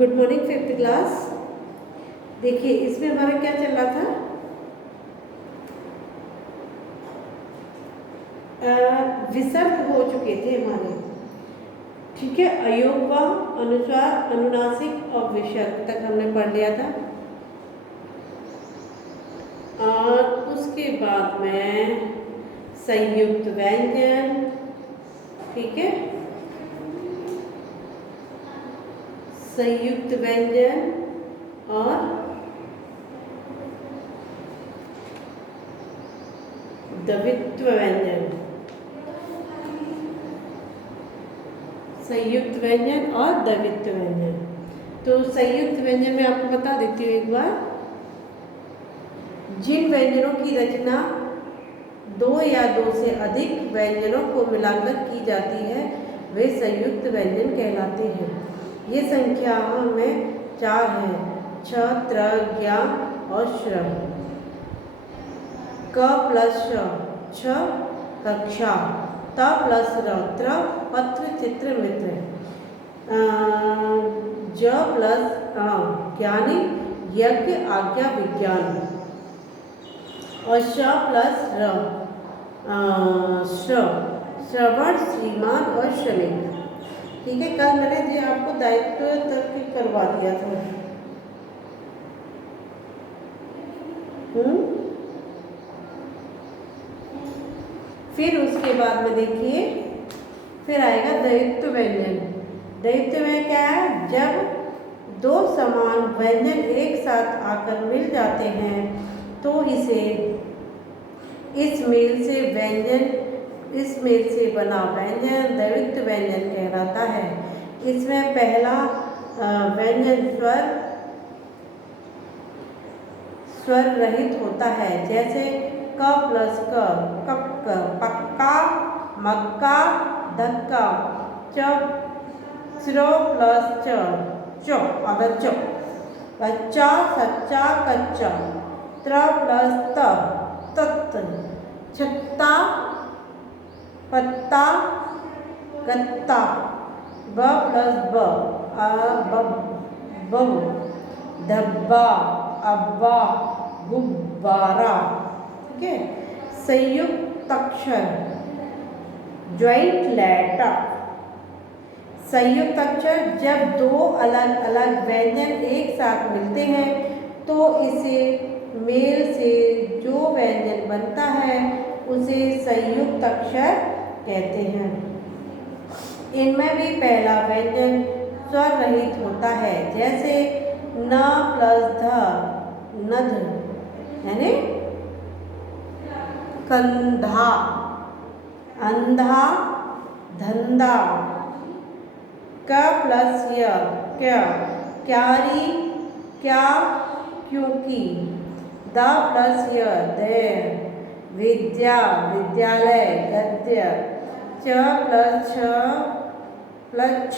Good morning fifth class. देखिए इसमें हमारा क्या चल रहा था, विसर्ग हो चुके थे हमारे, ठीक है। अयोगवा, अनुस्वार, अनुनासिक और विसर्ग तक हमने पढ़ लिया था। और उसके बाद में संयुक्त व्यंजन, ठीक है, संयुक्त व्यंजन और द्वित्व व्यंजन, संयुक्त व्यंजन और द्वित्व व्यंजन। तो संयुक्त व्यंजन में आपको बता देती हूँ एक बार, जिन व्यंजनों की रचना दो या दो से अधिक व्यंजनों को मिलाकर की जाती है वे संयुक्त व्यंजन कहलाते हैं। ये संख्या में 4 है, छ, त्र, ज्ञ और श्र। क प्लस छ कक्षा, त प्लस र त्र पत्र चित्र मित्र, ज प्लस ज्ञानी यज्ञ आज्ञा विज्ञान, और श प्लस र श्रवण श्रीमान और श्रमिक। ठीक है, कल मैंने जो आपको दायित्व तक करवा दिया था। फिर उसके बाद में देखिए, फिर आएगा द्वित्व व्यंजन। द्वित्व में क्या है, जब दो समान व्यंजन एक साथ आकर मिल जाते हैं तो इसे इस मेल से बना व्यंजन द्वित्व व्यंजन कहलाता है। इसमें पहला व्यंजन स्वर रहित होता है, जैसे क प्लस क कप, पक्का, मक्का, धक्का, च प्लस चो अगर चो, बच्चा, सच्चा, कच्चा, त्र प्लस तत्त, छत्ता, पत्ता, गत्ता, ब प्लस बहु, धब्बा, अब्बा, गुब्बारा। ठीक है, संयुक्त अक्षर ज्वाइंट लेटर। संयुक्त अक्षर जब दो अलग अलग व्यंजन एक साथ मिलते हैं तो इसे मेल से जो व्यंजन बनता है उसे संयुक्त अक्षर कहते हैं। इनमें भी पहला व्यंजन स्वर रहित होता है, जैसे न प्लस ध नध, यानी कंधा, अंधा, धंधा। क प्लस य क्या, क्यारी, क्या, क्योंकि। द प्लस य दे, विद्या, विद्यालय, गद्य। च प्लस छ प्लच्छ,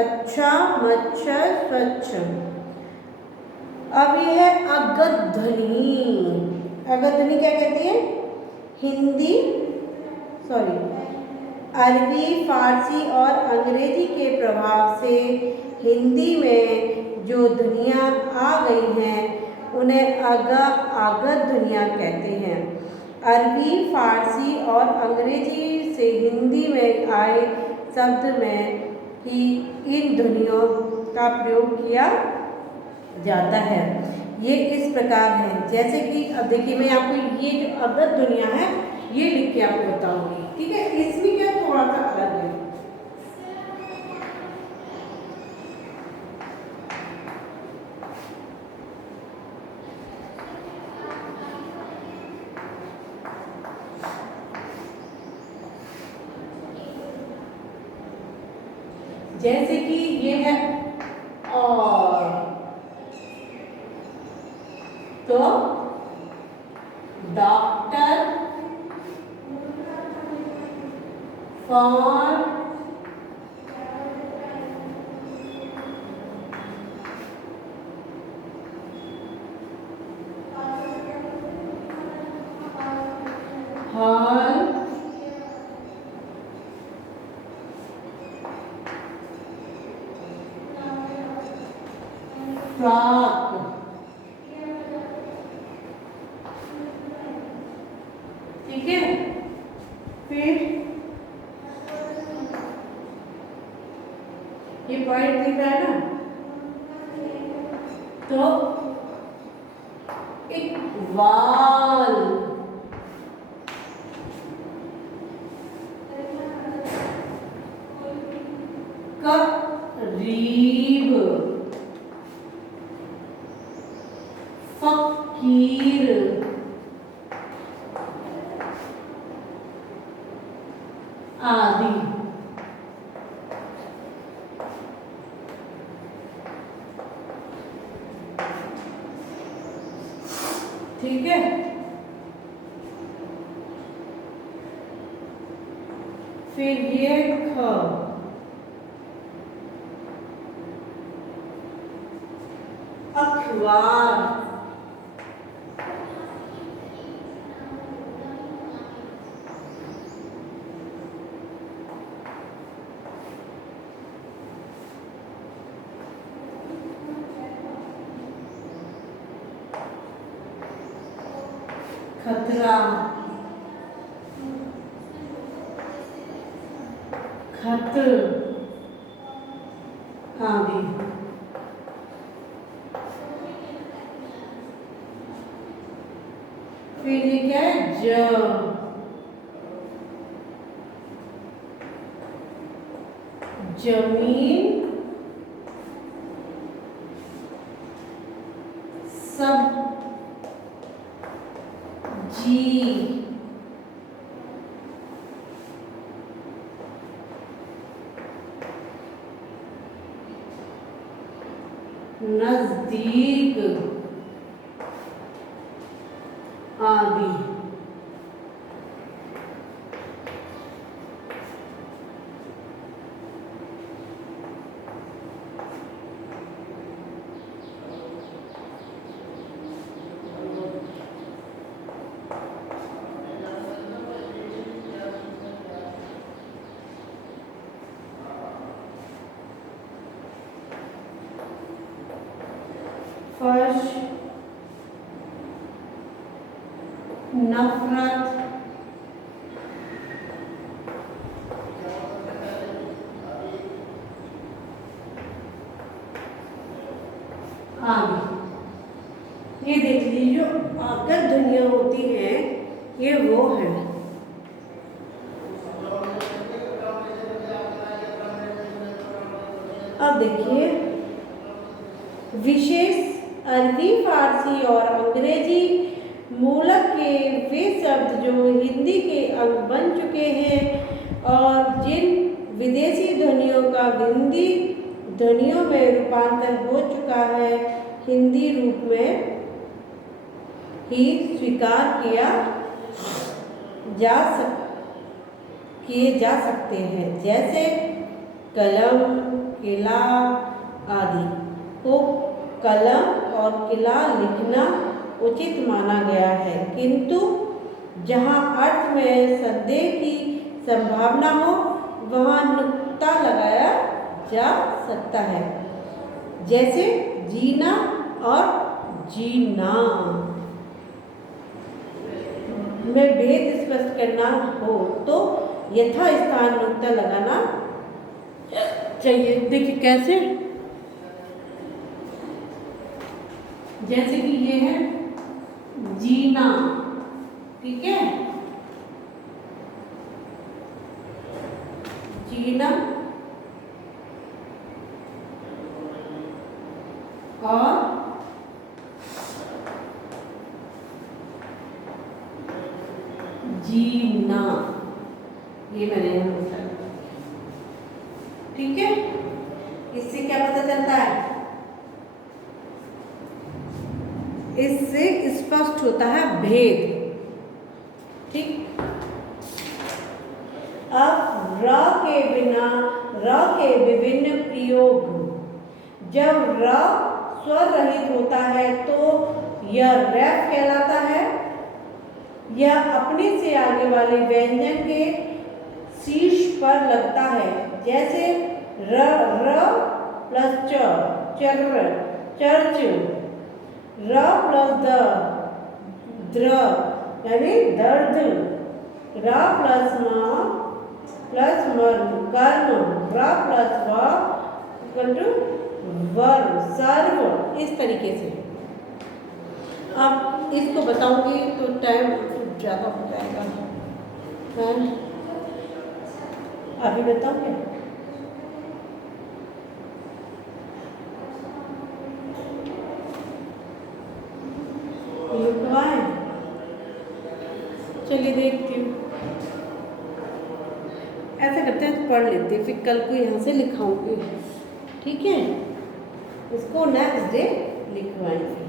अच्छा, मच्छर, स्वच्छ। अब ये है अगध ध्वनि। अगध ध्वनि क्या कहती है, अरबी, फारसी और अंग्रेजी के प्रभाव से हिंदी में जो ध्वनियाँ आ गई हैं उन्हें अगध ध्वनियाँ कहते हैं। अरबी, फारसी और अंग्रेजी से हिंदी में आए शब्द में ही इन ध्वनियों का प्रयोग किया जाता है। ये इस प्रकार है, जैसे कि अब देखिए मैं आपको ये जो अगध ध्वनियाँ हैं ये लिख के आपको बताऊंगी। ठीक है, इसमें क्या थोड़ा सा अलग है। जैसे कि ये है और, तो डॉक्टर, फॉर, हॉल, फ्रॉक, ठीक है। फिर ये पॉइंट दिख रहा है ना, तो एक वाल, करीब, फकीर, आदि। ठीक है। फिर ये ख, अखबार, खतरा, खत, आदि। फिर ये क्या है, जमीन, सब्जी, नजदीक, आदि। फर्श, नफरत, आदि। ये देख लीजिए, जो आगत ध्वनियाँ होती हैं ये वो हैं। अब देखिए, विशेष अरबी, फारसी और अंग्रेजी मूलक के वे शब्द जो हिंदी के अंग बन चुके हैं और जिन विदेशी ध्वनियों का हिंदी ध्वनियों में रूपांतर हो चुका है, हिंदी रूप में ही स्वीकार किए जा सकते हैं, जैसे कलम, किला आदि को कलम और किला लिखना उचित माना गया है, किंतु जहाँ अर्थ में संदेह की संभावना हो वहाँ नुक्ता लगाया जा सकता है, जैसे जीना और जीना में भेद स्पष्ट करना हो तो यथा स्थान नुक्ता लगाना चाहिए। देखिए कैसे, जैसे कि ये है जीना, ठीक है, जीना और जीना, ये मैंने यहाँ लिखा, ठीक है। इससे क्या पता चलता है, इससे स्पष्ट होता है भेद, ठीक। अब र के बिना र के विभिन्न प्रयोग, जब र स्वर रहित होता है तो यह रैप कहलाता है। यह अपने से आगे वाले व्यंजन के शीर्ष पर लगता है, जैसे र प्लस च, चर्र, चर्च, र प्लस द, द्र यानी दर्द, र प्लस म प्लस मर्म, कर्म, र प्लस व इक्वल टू वर, सर्व। इस तरीके से अब इसको बताऊंगी तो टाइम ज़्यादा हो जाएगा, अभी बताऊँ क्या? लिखवाएं, चलिए देखती हूँ। ऐसा करते हैं, पढ़ लेते हैं, फिर कल को यहाँ से लिखाऊंगी, ठीक है? इसको नेक्स्ट डे लिखवाएंगे।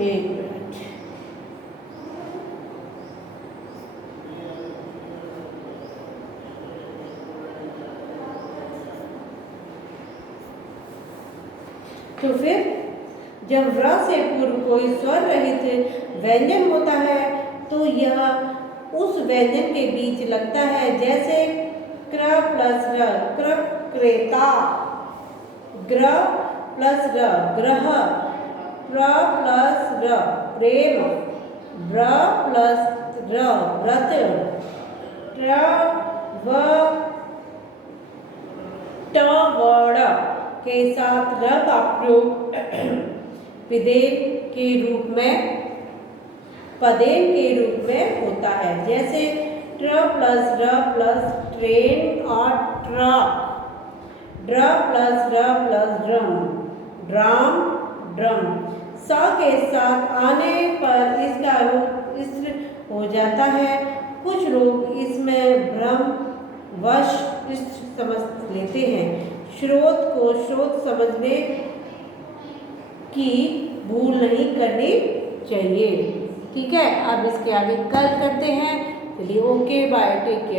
एक मिनट, तो फिर जब र से पूर्व कोई स्वर रहित व्यंजन होता है तो यह उस व्यंजन के बीच लगता है, जैसे क्र प्लस र, क्र क्रेता, ग्र प्लस र, ग्रह, प्र प्लस र, प्रेम, व्र प्लस र, व्रत, ट्र व ट वर्ण के साथ र का प्रयोग विदेव के रूप में, पदेव के रूप में होता है, जैसे ट्र प्लस र प्लस ट्रेन और ट्रक, ड्र प्लस र प्लस ड्रम, ड्राम, ड्रम। स के साथ आने पर इसका रूप इस्र हो जाता है। कुछ लोग इसमें भ्रम वश इस्र समझ लेते हैं। स्रोत को स्रोत समझने की भूल नहीं करनी चाहिए, ठीक है? अब इसके आगे कल करते हैं। चलिए, ओके बाय, टेक केयर।